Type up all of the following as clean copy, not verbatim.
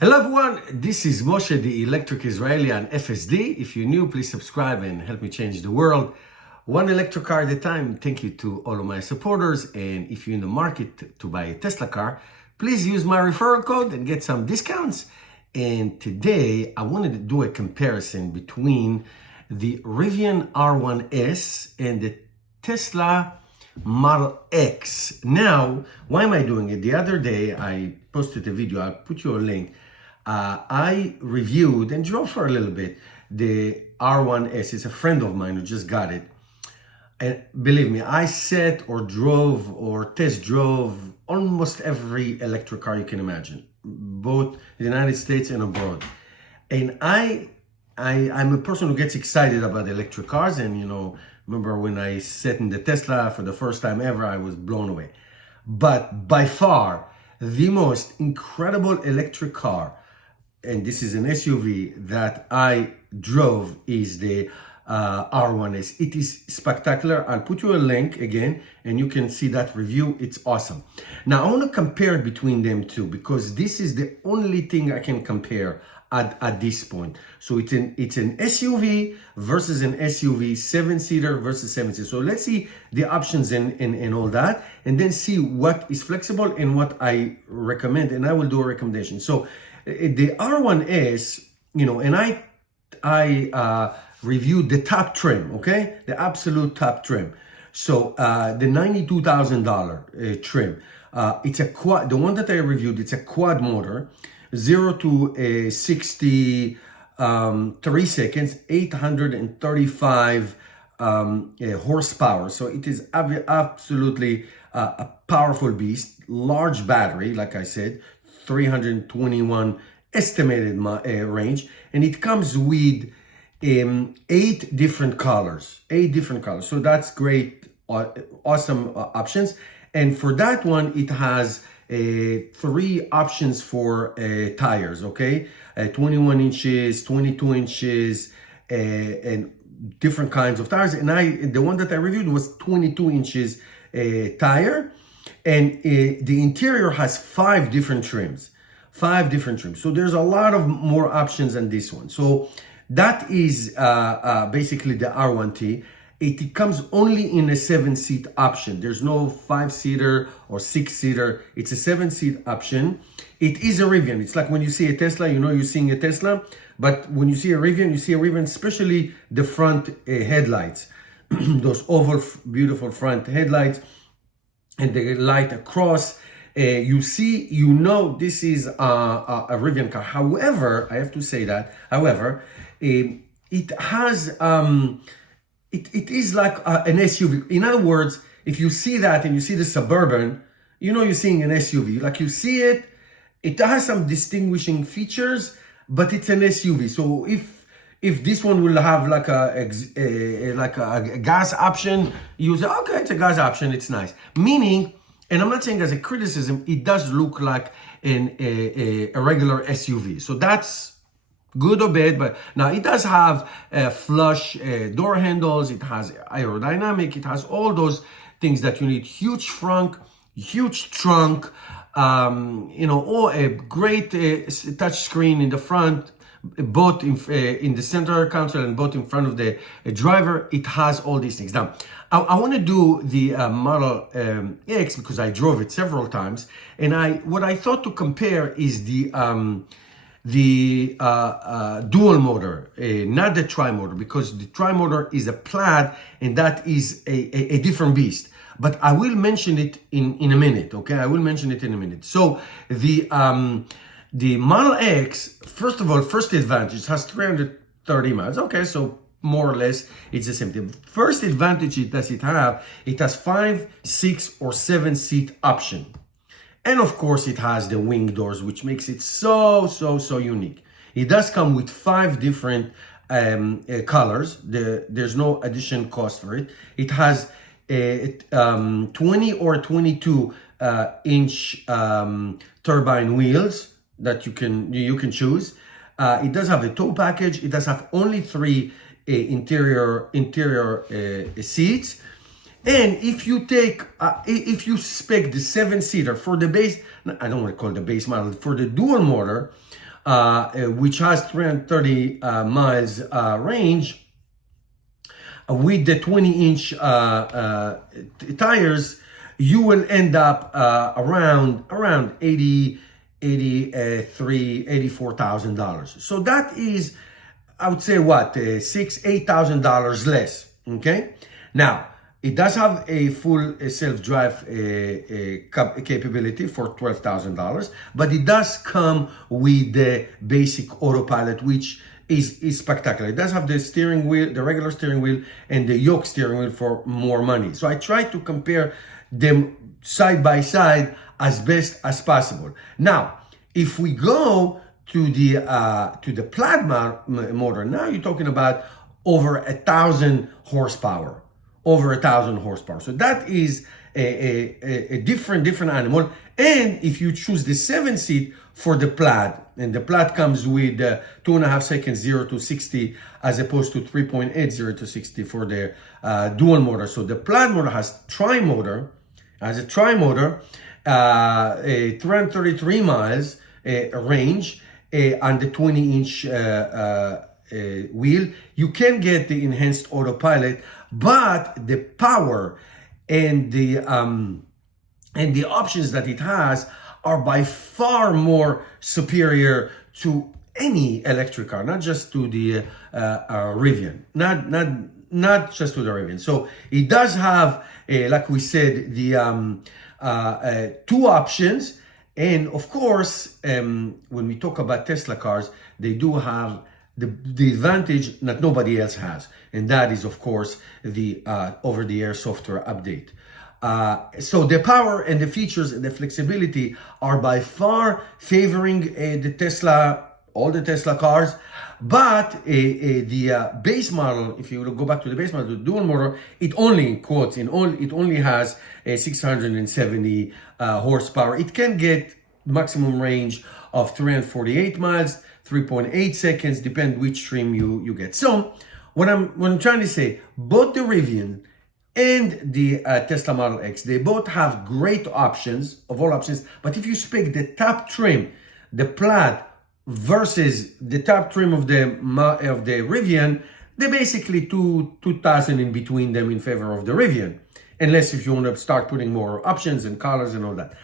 Hello everyone, this is Moshe, the Electric Israeli and FSD. If you're new, please subscribe and help me change the world. One electric car at a time. Thank you to all of my supporters. And if you're in the market to buy a Tesla car, please use my referral code and get some discounts. And today I wanted to do a comparison between the Rivian R1S and the Tesla Model X. Now, why am I doing it? The other day I posted a video, I'll put you a link. I reviewed and drove for a little bit the R1S. It's a friend of mine who just got it. And believe me, I sat or drove or test drove almost every electric car you can imagine, both in the United States and abroad. And I'm a person who gets excited about electric cars. And, remember when I sat in the Tesla for the first time ever, I was blown away. But by far, the most incredible electric car, and this is an SUV that I drove, is the R1S. It is spectacular. I'll put you a link again and you can see that review. It's awesome. Now I want to compare between them two because this is the only thing I can compare at this point. So it's an SUV versus an SUV, 7-seater versus 7-seater. So let's see the options and all that, and then see what is flexible and what I recommend, and I will do a recommendation. So the R1S, and I reviewed the top trim, okay? The absolute top trim. So the $92,000 trim. It's a quad, the one that I reviewed, it's a quad motor, 0 to 60, 3 seconds, 835 horsepower. So it is absolutely a powerful beast, large battery, like I said, 321 estimated range, and it comes with 8 different colors. So that's great, awesome options. And for that one, it has 3 options for tires, okay? 21 inches, 22 inches, and different kinds of tires. And the one that I reviewed was 22 inches tire. And the interior has 5 different trims. So there's a lot of more options than this one. So that is basically the R1T. It comes only in a 7-seat option. There's no 5-seater or 6-seater. It's a 7-seat option. It is a Rivian. It's like when you see a Tesla, you're seeing a Tesla. But when you see a Rivian, you see a Rivian, especially the front headlights. Those oval, beautiful front headlights and the light across. You see, this is a Rivian car. However, I have to say that, it has... It is like an SUV. In other words, if you see that and you see the Suburban, you're seeing an SUV. Like you see it, it has some distinguishing features, but it's an SUV. So if this one will have like a gas option, you say, okay, it's a gas option, it's nice. Meaning, and I'm not saying as a criticism, it does look like a regular SUV. So that's good or bad, but now it does have flush door handles, it has aerodynamic, it has all those things that you need. Huge trunk, a great touch screen in the front, both in the center console and both in front of the driver. It has all these things. Now, I want to do the Model X because I drove it several times, and what I thought to compare is the dual motor, not the tri-motor, because the tri-motor is a plaid and that is a different beast. But I will mention it in a minute, okay? I will mention it in a minute. So the Model X, first of all, first advantage, has 330 miles. Okay, so more or less it's the same thing. First advantage it has 5, 6, or 7-seat option. And of course, it has the wing doors, which makes it so unique. It does come with 5 different colors. There's no additional cost for it. It has 20 or 22 inch turbine wheels that you can choose. It does have a tow package. It does have only 3 interior seats. And if you spec the 7-seater for the base, I don't want to call it the base model, for the dual motor, which has 330 miles range, with the 20-inch tires, you will end up around 84,000 dollars. So that is, I would say, what, $8,000 less. Okay. Now it does have a full self-drive capability for $12,000, but it does come with the basic autopilot, which is spectacular. It does have the steering wheel, the regular steering wheel, and the yoke steering wheel for more money. So I try to compare them side by side as best as possible. Now, if we go to the plaid motor, now you're talking about over 1,000 horsepower. Over 1,000 horsepower. So that is a different animal. And if you choose the 7-seat for the plaid, and the plaid comes with 2.5 seconds 0 to 60 as opposed to 3.8 0 to 60 for the dual motor. So the plaid motor has a tri-motor, a 333 miles range on the 20-inch wheel. You can get the enhanced autopilot, but the power and the options that it has are by far more superior to any electric car, not just to the Rivian, not just to the Rivian. So it does have, like we said, the two options. And of course, when we talk about Tesla cars, they do have the advantage that nobody else has, and that is, of course, the over-the-air software update. So the power and the features and the flexibility are by far favoring all the Tesla cars. But the base model, if you go back to the base model, the dual motor, it only has 670 horsepower. It can get maximum range of 348 miles, 3.8 seconds, depend which trim you get. So what I'm trying to say, both the Rivian and the Tesla Model X, they both have great options, of all options. But if you pick the top trim, the plaid versus the top trim of the Rivian, they're basically 2,000 in between them in favor of the Rivian, unless if you want to start putting more options and colors and all that.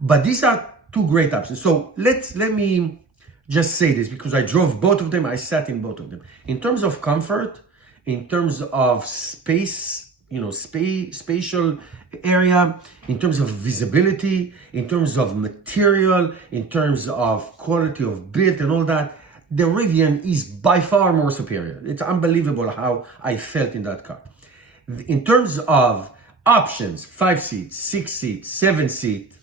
But these are two great options. So let me just say this, because I drove both of them, I sat in both of them. In terms of comfort, in terms of space, spatial area, in terms of visibility, in terms of material, in terms of quality of build and all that, the Rivian is by far more superior. It's unbelievable how I felt in that car. In terms of options, 5 seats, 6 seats, 7 seats,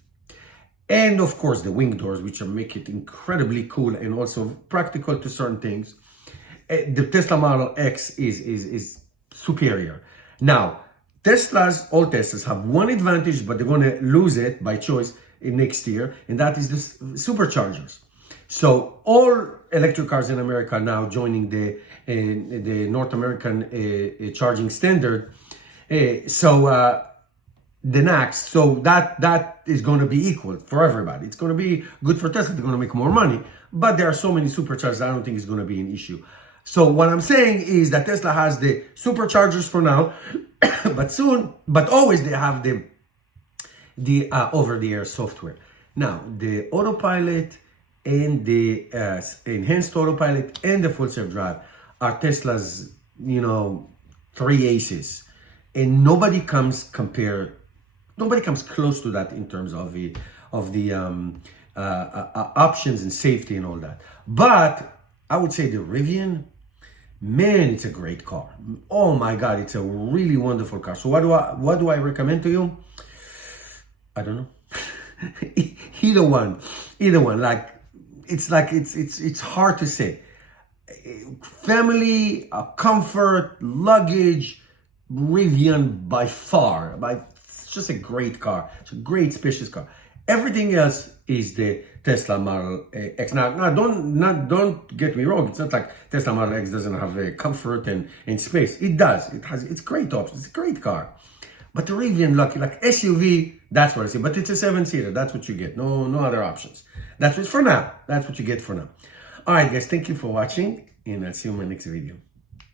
and of course the wing doors, which make it incredibly cool and also practical to certain things, the Tesla Model X is superior. Now, all Teslas have one advantage, but they're going to lose it by choice in next year, and that is the superchargers. So all electric cars in America are now joining the North American charging standard. The NACS, so that is going to be equal for everybody. It's going to be good for Tesla. They're going to make more money, but there are so many superchargers, I don't think it's going to be an issue. So what I'm saying is that Tesla has the superchargers for now, but always they have the over-the-air software. Now, the autopilot and the enhanced autopilot and the full self-drive are Tesla's, three aces, and nobody comes close to that in terms of the options and safety and all that. But I would say the Rivian, man, it's a great car. Oh my God, it's a really wonderful car. So what do I recommend to you? I don't know. Either one. It's hard to say. Family, comfort, luggage, Rivian by far. It's just a great car. It's a great, spacious car. Everything else is the Tesla Model X. Now don't get me wrong. It's not like Tesla Model X doesn't have comfort and space. It does. It's great options. It's a great car. But the Rivian, like SUV, that's what I say. But it's a 7-seater. That's what you get. No other options. That's what for now. That's what you get for now. All right, guys, thank you for watching, and I'll see you in my next video.